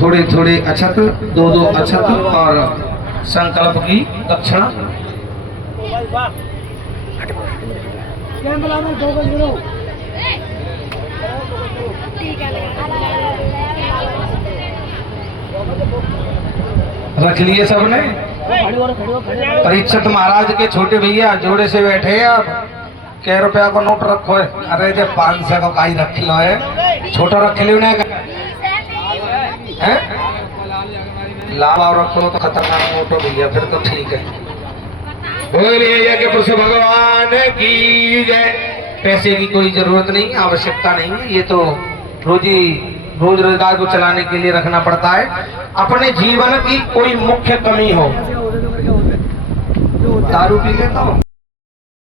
थोड़े थोड़े अछत, दो दो अछत और संकल्प की दक्षिणा। रख लिए सबने। परीक्षित महाराज के छोटे भैया जोड़े से बैठे हैं। आप क्या रुपया को नोट रखो है? अरे जब 500 को काई रख लो है, छोटा रख लो ना है, लाभ और रखो तो खतरनाक नोट हो भैया, फिर तो ठीक है। बोलिए कि कृष्ण भगवान की जय। पैसे की कोई जरूरत नहीं, आवश्यकता नहीं है, ये तो रोज रोजगार को चलाने के लिए रखना पड़ता है। अपने जीवन की कोई मुख्य कमी हो, दारू पी लेता हूँ।